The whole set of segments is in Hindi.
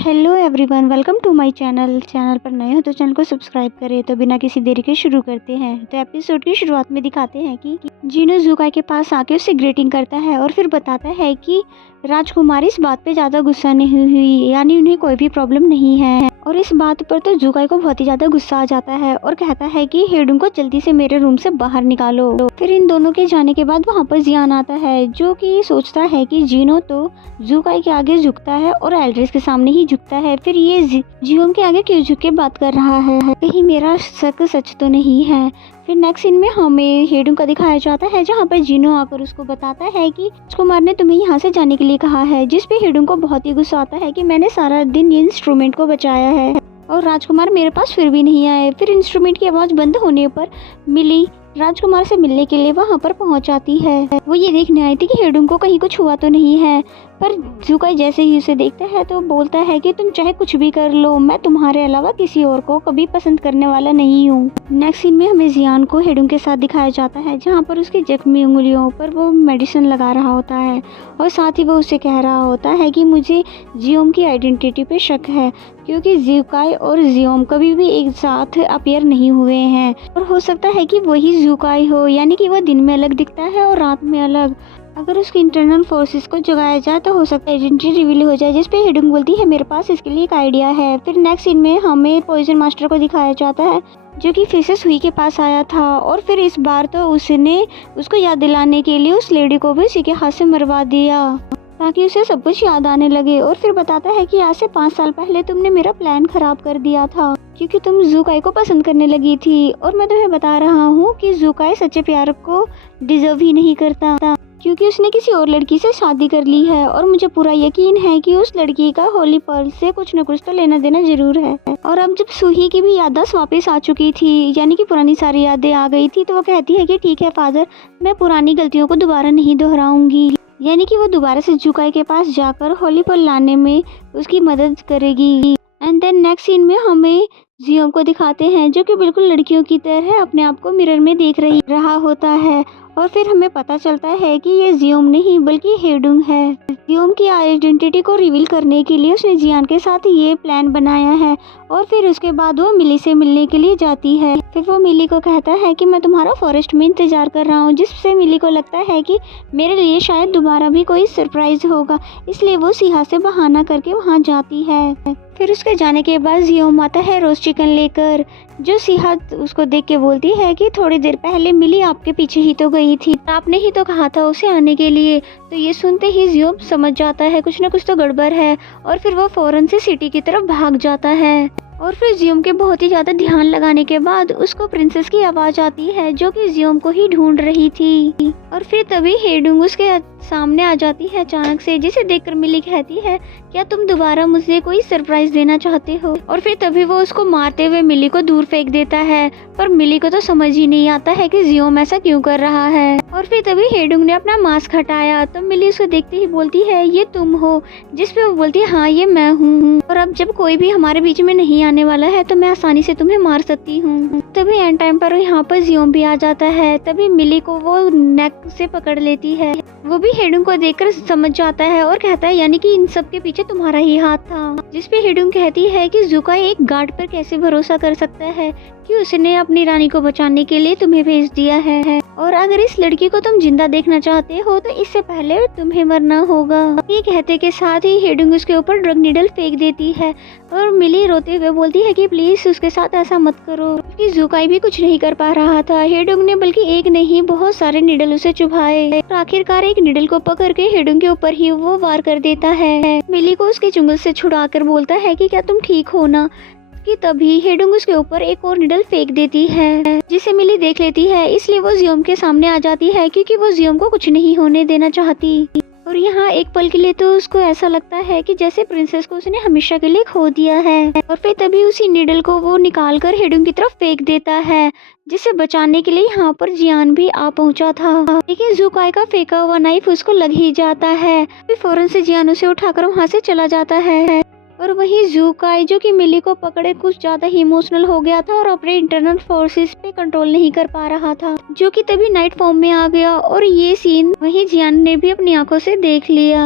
Hello everyone, welcome to my channel पर नए हो तो चैनल को सब्सक्राइब करें। तो बिना किसी देरी के शुरू करते हैं। तो एपिसोड की शुरुआत में दिखाते हैं कि जीनो ज़ुकाई के पास आके उससे ग्रीटिंग करता है और फिर बताता है कि राजकुमारी इस बात पे ज़्यादा गुस्सा नहीं हुई, यानी उन्हें कोई भी प्रॉब्लम नहीं है। और इस बात पर तो ज़ुकाई को बहुत ही ज़्यादा गुस्सा आ जाता है और कहता है कि हेडुंग को जल्दी से मेरे रूम से बाहर निकालो। फिर इन दोनों के जाने के बाद वहाँ पर जियान आता है, जो कि सोचता है कि जीनो तो ज़ुकाई के आगे झुकता है और एल्ड्रिस के सामने ही झुकता है। फिर ये जियोन के आगे क्यों झुक के बात कर रहा है, कहीं मेरा शक सच तो नहीं है। फिर नेक्स्ट सीन में हमें हेडुंग का दिखाया जाता है, जहाँ पर जीनो आकर उसको बताता है कि राजकुमार ने तुम्हें यहाँ से जाने के लिए कहा है। जिस पे हेडुंग को बहुत ही गुस्सा आता है कि मैंने सारा दिन ये इंस्ट्रूमेंट को बचाया है और राजकुमार मेरे पास फिर भी नहीं आए। फिर इंस्ट्रूमेंट की आवाज़ बंद होने पर मिली राजकुमार से मिलने के लिए वहाँ पर पहुँच जाती है। वो ये देखने आई थी कि हेडुंग को कहीं कुछ हुआ तो नहीं है, पर ज़ुकाई जैसे ही उसे देखता है तो बोलता है कि तुम चाहे कुछ भी कर लो, मैं तुम्हारे अलावा किसी और को कभी पसंद करने वाला नहीं हूँ। नेक्स्ट सीन में हमें जियान को हेडुंग के साथ दिखाया जाता है, जहाँ पर उसकी जख्मी उंगलियों पर वो मेडिसिन लगा रहा होता है और साथ ही वो उसे कह रहा होता है कि मुझे जियोम की आइडेंटिटी पे शक है, क्योंकि ज़ुकाई और जियोम कभी भी एक साथ अपीयर नहीं हुए हैं और हो सकता है कि वही ज़ुकाई हो, यानी कि वह दिन में अलग दिखता है और रात में अलग। अगर उसके इंटरनल फोर्सेस को जगाया जाए तो हो सकता है आइडेंटिटी रिवील हो जाए, जिस पे हेडुंग बोलती है मेरे पास इसके लिए एक आइडिया है। फिर नेक्स्ट सीन में हमें पॉइजन मास्टर को दिखाया जाता है, जो कि फिर से सुई के पास आया था और फिर इस बार तो उसने उसको याद दिलाने के लिए उस लेडी को भी उसी के हाथ से मरवा दिया ताकि उसे सब कुछ याद आने लगे। और फिर बताता है कि आज से 5 साल पहले तुमने मेरा प्लान खराब कर दिया था, क्योंकि तुम ज़ुकाई को पसंद करने लगी थी और मैं तुम्हें बता रहा हूँ कि ज़ुकाई सच्चे प्यार को डिजर्व ही नहीं करता, क्योंकि उसने किसी और लड़की से शादी कर ली है और मुझे पूरा यकीन है कि उस लड़की का होली पर्ल से कुछ न कुछ तो लेना देना जरूर है। और अब जब सुही की भी याददाश्त वापस आ चुकी थी, यानी कि पुरानी सारी यादें आ गई थी, तो वो कहती है कि ठीक है फादर, मैं पुरानी गलतियों को दोबारा नहीं दोहराऊंगी, यानी कि वो दोबारा से ज़ुकाई के पास जाकर होली पर्ल लाने में उसकी मदद करेगी। एंड देन नेक्स्ट सीन में हमें जियोम को दिखाते हैं, जो कि बिल्कुल लड़कियों की तरह अपने आप को मिरर में देख रहा होता है और फिर हमें पता चलता है कि ये जियोम नहीं बल्कि हेडुंग है। जियोम की आइडेंटिटी को रिवील करने के लिए उसने जियान के साथ ये प्लान बनाया है और फिर उसके बाद वो मिली से मिलने के लिए जाती है। फिर वो मिली को कहता है कि मैं तुम्हारा फॉरेस्ट में इंतजार कर रहा हूँ, जिससे मिली को लगता है कि मेरे लिए शायद दोबारा भी कोई सरप्राइज होगा, इसलिए वो सिहा से बहाना करके वहाँ जाती है। फिर उसके जाने के बाद जियोम आता है रोस्ट चिकन लेकर, जो सिहा उसको देख के बोलती है कि थोड़ी देर पहले मिली आपके पीछे ही तो गई थी, आपने ही तो कहा था उसे आने के लिए। तो ये सुनते ही जियोम समझ जाता है कुछ न कुछ तो गड़बड़ है और फिर वो फौरन से सिटी की तरफ भाग जाता है। और फिर जियोम के बहुत ही ज़्यादा ध्यान लगाने के बाद उसको प्रिंसेस की आवाज़ आती है, जो कि जियोम को ही ढूंढ रही थी। और फिर तभी हेडुंग उसके सामने आ जाती है अचानक से, जिसे देखकर मिली कहती है क्या तुम दोबारा मुझे कोई सरप्राइज देना चाहते हो। और फिर तभी वो उसको मारते हुए मिली को दूर फेंक देता है, पर मिली को तो समझ ही नहीं आता है कि जियोम ऐसा क्यों कर रहा है। और फिर तभी हेडुंग ने अपना मास्क हटाया तो मिली उसको देखते ही बोलती है ये तुम हो, जिस पे वो बोलती है हाँ ये मैं हूँ, और अब जब कोई भी हमारे बीच में नहीं आने वाला है तो मैं आसानी से तुम्हें मार सकती हूँ। तभी एंड टाइम पर यहाँ पर जियोम भी आ जाता है, तभी मिली को वो नेक से पकड़ लेती है। वो भी हेडुंग को देखकर समझ जाता है और कहता है यानी कि इन सब के पीछे तुम्हारा ही हाथ था। जिस पे हेडुंग कहती है कि ज़ुकाई एक गार्ड पर कैसे भरोसा कर सकता है कि उसने अपनी रानी को बचाने के लिए तुम्हें भेज दिया है, और अगर इस लड़की को तुम जिंदा देखना चाहते हो तो इससे पहले तुम्हें मरना होगा। ये कहते के साथ ही हेडुंग उसके ऊपर ड्रग नीडल फेंक देती है और मिली रोते हुए बोलती है कि प्लीज उसके साथ ऐसा मत करो, क्योंकि ज़ुकाई भी कुछ नहीं कर पा रहा था। हेडुंग ने बल्कि एक नहीं बहुत सारे नीडल उसे चुभाए और आखिरकार एक नीडल को पकड़ के हेडुंग के ऊपर ही वो वार कर देता है। मिली को उसके चुंगल से छुड़ाकर बोलता है कि क्या तुम ठीक हो ना, कि तभी हेडुंग उसके ऊपर एक और निडल फेंक देती है, जिसे मिली देख लेती है, इसलिए वो जियोम के सामने आ जाती है, क्योंकि वो जियोम को कुछ नहीं होने देना चाहती। और यहाँ एक पल के लिए तो उसको ऐसा लगता है कि जैसे प्रिंसेस को उसने हमेशा के लिए खो दिया है। और फिर तभी उसी निडल को वो निकाल कर हेडुंग की तरफ फेंक देता है, जिसे बचाने के लिए यहाँ पर जियान भी आ पहुँचा था, लेकिन ज़ुकाई का फेंका हुआ नाइफ उसको लग ही जाता है। फिर फौरन से जियान उसे उठाकर वहाँ से चला जाता है। और वहीं ज़ुकाई, जो कि मिली को पकड़े कुछ ज़्यादा ही इमोशनल हो गया था और अपने इंटरनल फोर्सेस पे कंट्रोल नहीं कर पा रहा था, जो कि तभी नाइट फॉर्म में आ गया। और ये सीन वहीं जियान ने भी अपनी आंखों से देख लिया।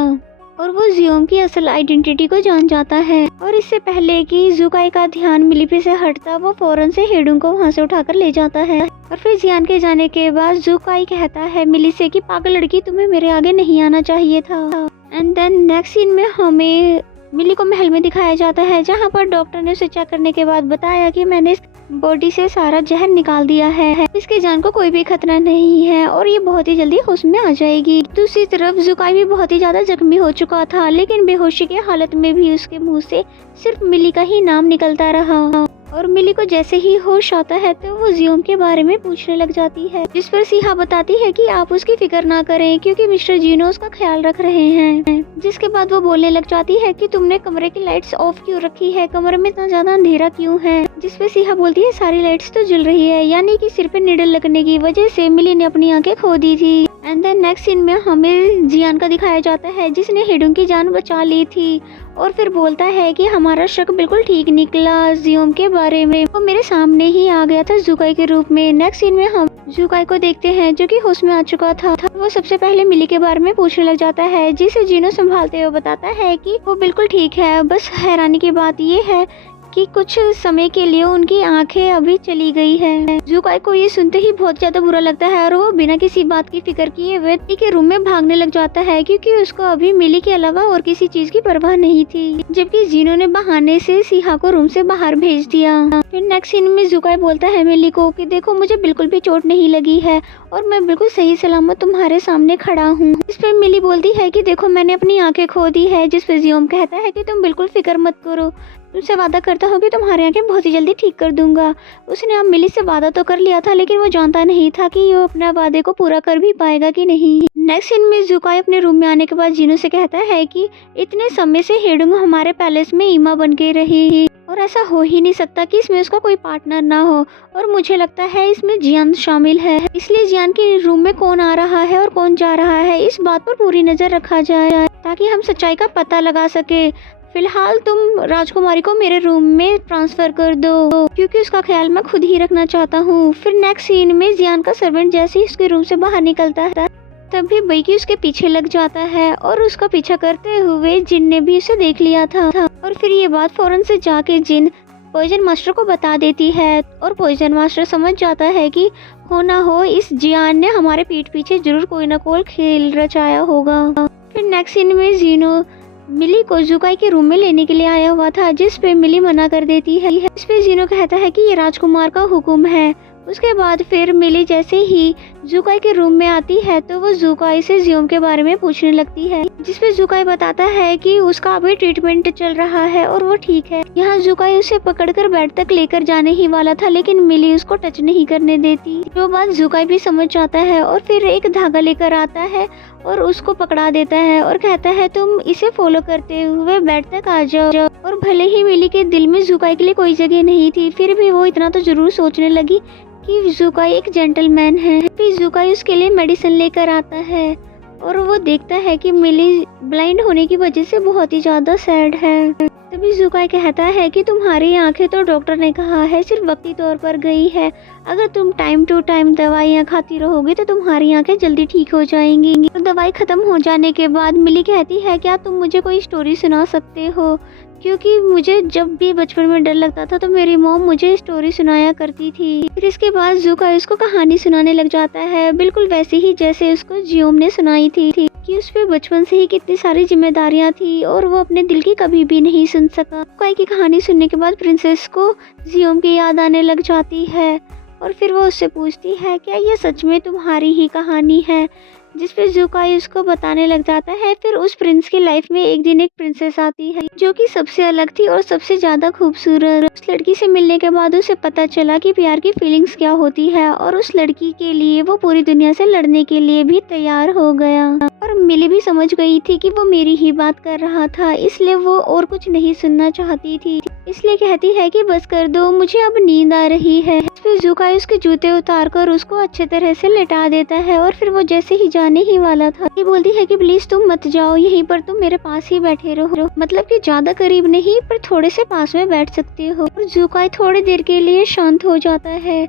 और वो जियोम की असल आइडेंटिटी को जान जाता है। और इससे पहले कि जुकाई का ध्यान मिली पे से हटता, वो फौरन से हेडुंग को वहाँ से उठाकर ले जाता है। और फिर जियान के जाने के बाद जुकाई कहता है मिली से कि पागल लड़की, तुम्हें मेरे आगे नहीं आना चाहिए था। एंड देन नेक्स्ट सीन में हमें मिली को महल में दिखाया जाता है, जहाँ पर डॉक्टर ने उसे चेक करने के बाद बताया कि मैंने इस बॉडी से सारा जहर निकाल दिया है, इसके जान को कोई भी खतरा नहीं है और ये बहुत ही जल्दी होश में आ जाएगी। दूसरी तरफ जुकाई भी बहुत ही ज्यादा जख्मी हो चुका था, लेकिन बेहोशी की हालत में भी उसके मुंह से सिर्फ मिली का ही नाम निकलता रहा। और मिली को जैसे ही होश आता है तो वो जियोम के बारे में पूछने लग जाती है, जिस पर सीहा बताती है कि आप उसकी फिक्र ना करें क्योंकि मिस्टर जीनो उसका ख्याल रख रहे हैं। जिसके बाद वो बोलने लग जाती है कि तुमने कमरे की लाइट्स ऑफ क्यों रखी है, कमरे में इतना ज्यादा अंधेरा क्यों है। जिस पे सीहा बोलती है सारी लाइट्स तो जल रही है, यानी कि सिर पे निडल लगने की वजह से मिली ने अपनी आंखें खो दी थी। एंड देन नेक्स्ट सीन में हमें जियान का दिखाया जाता है, जिसने हेडुंग की जान बचा ली थी। और फिर बोलता है कि हमारा शक बिल्कुल ठीक निकला, जियोम के बारे में वो मेरे सामने ही आ गया था जुकाई के रूप में। नेक्स्ट सीन में हम जुकाई को देखते हैं जो कि होश में आ चुका था। वो सबसे पहले मिली के बारे में पूछने लग जाता है, जिसे जीनो संभालते हुए बताता है कि वो बिल्कुल ठीक है। बस हैरानी की बात ये है कि कुछ समय के लिए उनकी आंखें अभी चली गई है। जुकाई को ये सुनते ही बहुत ज्यादा बुरा लगता है और वो बिना किसी बात की फिक्र किए हुए के रूम में भागने लग जाता है, क्योंकि उसको अभी मिली के अलावा और किसी चीज की परवाह नहीं थी। जबकि जीनो ने बहाने से सीहा को रूम से बाहर भेज दिया। फिर नेक्स्ट सीन में जुकाई बोलता है मिली को कि देखो मुझे बिल्कुल भी चोट नहीं लगी है और मैं बिल्कुल सही सलामत तुम्हारे सामने खड़ा हूँ। इस पर मिली बोलती है कि देखो मैंने अपनी आंखें खो दी है। जिस पे जियोम कहता है कि तुम बिल्कुल फिक्र मत करो, तुमसे वादा करता हूँ कि तुम्हारे आंखें बहुत ही जल्दी ठीक कर दूंगा। उसने अब मिली से वादा तो कर लिया था, लेकिन वो जानता नहीं था कि वो अपने वादे को पूरा कर भी पाएगा कि नहीं। नेक्स्ट सीन में जुकाई अपने रूम में आने के बाद जीनो से कहता है कि इतने समय से हेडुंग हमारे पैलेस में ईमा बन के रही और ऐसा हो ही नहीं सकता कि इसमें उसका कोई पार्टनर ना हो। और मुझे लगता है इसमें जियान शामिल है, इसलिए जियान के रूम में कौन आ रहा है और कौन जा रहा है इस बात पर पूरी नजर रखा जाए, ताकि हम सच्चाई का पता लगा सके। फिलहाल तुम राजकुमारी को मेरे रूम में ट्रांसफर कर दो, क्योंकि उसका ख्याल मैं खुद ही रखना चाहता हूँ। फिर नेक्स्ट सीन में जियान का सर्वेंट जैसे ही उसके रूम से बाहर निकलता है, तभी बैकी उसके पीछे लग जाता है और उसका पीछा करते हुए जिन ने भी उसे देख लिया था। और फिर ये बात फौरन से जाके जिन पॉइजन मास्टर को बता देती है और पॉइजन मास्टर समझ जाता है कि हो ना हो इस जियान ने हमारे पीठ पीछे जरूर कोई ना कोई खेल रचाया होगा। फिर नेक्स्ट सीन में जीनो मिली को जुकाई के रूम में लेने के लिए आया हुआ था, जिस पे मिली मना कर देती है। इस पे जीनो कहता है कि ये राजकुमार का हुक्म है। उसके बाद फिर मिली जैसे ही जुकाई के रूम में आती है तो वो जुकाई से जियोम के बारे में पूछने लगती है, जिसपे जुकाई बताता है कि उसका अभी ट्रीटमेंट चल रहा है और वो ठीक है। यहाँ जुकाई उसे पकड़कर बेड तक लेकर जाने ही वाला था, लेकिन मिली उसको टच नहीं करने देती। जो बात जुकाई भी समझ जाता है और फिर एक धागा लेकर आता है और उसको पकड़ा देता है और कहता है तुम इसे फॉलो करते हुए बेड तक आ जाओ। और भले ही मिली के दिल में जुकाई के लिए कोई जगह नहीं थी, फिर भी वो इतना तो जरूर सोचने लगी कि जुकाई एक जेंटलमैन है। फिर जुकाई उसके लिए मेडिसिन लेकर आता है और वो देखता है कि मिली ब्लाइंड होने की वजह से बहुत ही ज्यादा सैड है। तभी जुकाई कहता है कि तुम्हारी आंखें तो डॉक्टर ने कहा है सिर्फ वक्ती तौर पर गई है, अगर तुम टाइम टू टाइम दवाइयाँ खाती रहोगी तो तुम्हारी आंखें जल्दी ठीक हो जाएंगी। तो दवाई खत्म हो जाने के बाद मिली कहती है क्या तुम मुझे कोई स्टोरी सुना सकते हो, क्योंकि मुझे जब भी बचपन में डर लगता था तो मेरी मॉम मुझे स्टोरी सुनाया करती थी। फिर इसके बाद जुकाई उसको कहानी सुनाने लग जाता है, बिल्कुल वैसे ही जैसे उसको जियोम ने सुनाई थी कि उस पे बचपन से ही कितनी सारी जिम्मेदारियां थी और वो अपने दिल की कभी भी नहीं सुन सका। जुकाई की कहानी सुनने के बाद प्रिंसेस को जियोम की याद आने लग जाती है और फिर वो उससे पूछती है क्या ये सच में तुम्हारी ही कहानी है, जिस पे जुकाई उसको बताने लग जाता है। फिर उस प्रिंस की लाइफ में एक दिन एक प्रिंसेस आती है जो कि सबसे अलग थी और सबसे ज्यादा खूबसूरत। उस लड़की से मिलने के बाद उसे पता चला कि प्यार की फीलिंग्स क्या होती है और उस लड़की के लिए वो पूरी दुनिया से लड़ने के लिए भी तैयार हो गया। और मिली भी समझ गई थी कि वो मेरी ही बात कर रहा था, इसलिए वो और कुछ नहीं सुनना चाहती थी, इसलिए कहती है कि बस कर दो, मुझे अब नींद आ रही है। फिर जुकाई उसके जूते उतार कर उसको अच्छे तरह से लेटा देता है और फिर वो जैसे ही जाने ही वाला था ये बोलती है कि प्लीज तुम मत जाओ, यहीं पर तुम मेरे पास ही बैठे रहो, मतलब कि ज्यादा करीब नहीं पर थोड़े से पास में बैठ सकते हो। और जुकाई थोड़ी देर के लिए शांत हो जाता है।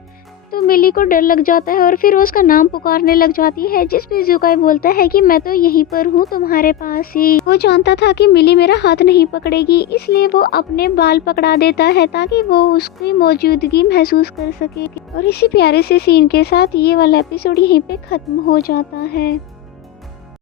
तो मिली को डर लग जाता है और फिर वो उसका नाम पुकारने लग जाती है, जिस पे जुकाई बोलता है कि मैं तो यहीं पर हूँ तुम्हारे पास ही। वो जानता था कि मिली मेरा हाथ नहीं पकड़ेगी, इसलिए वो अपने बाल पकड़ा देता है ताकि वो उसकी मौजूदगी महसूस कर सके। और इसी प्यारे से सीन के साथ ये वाला एपिसोड यहीं पे खत्म हो जाता है।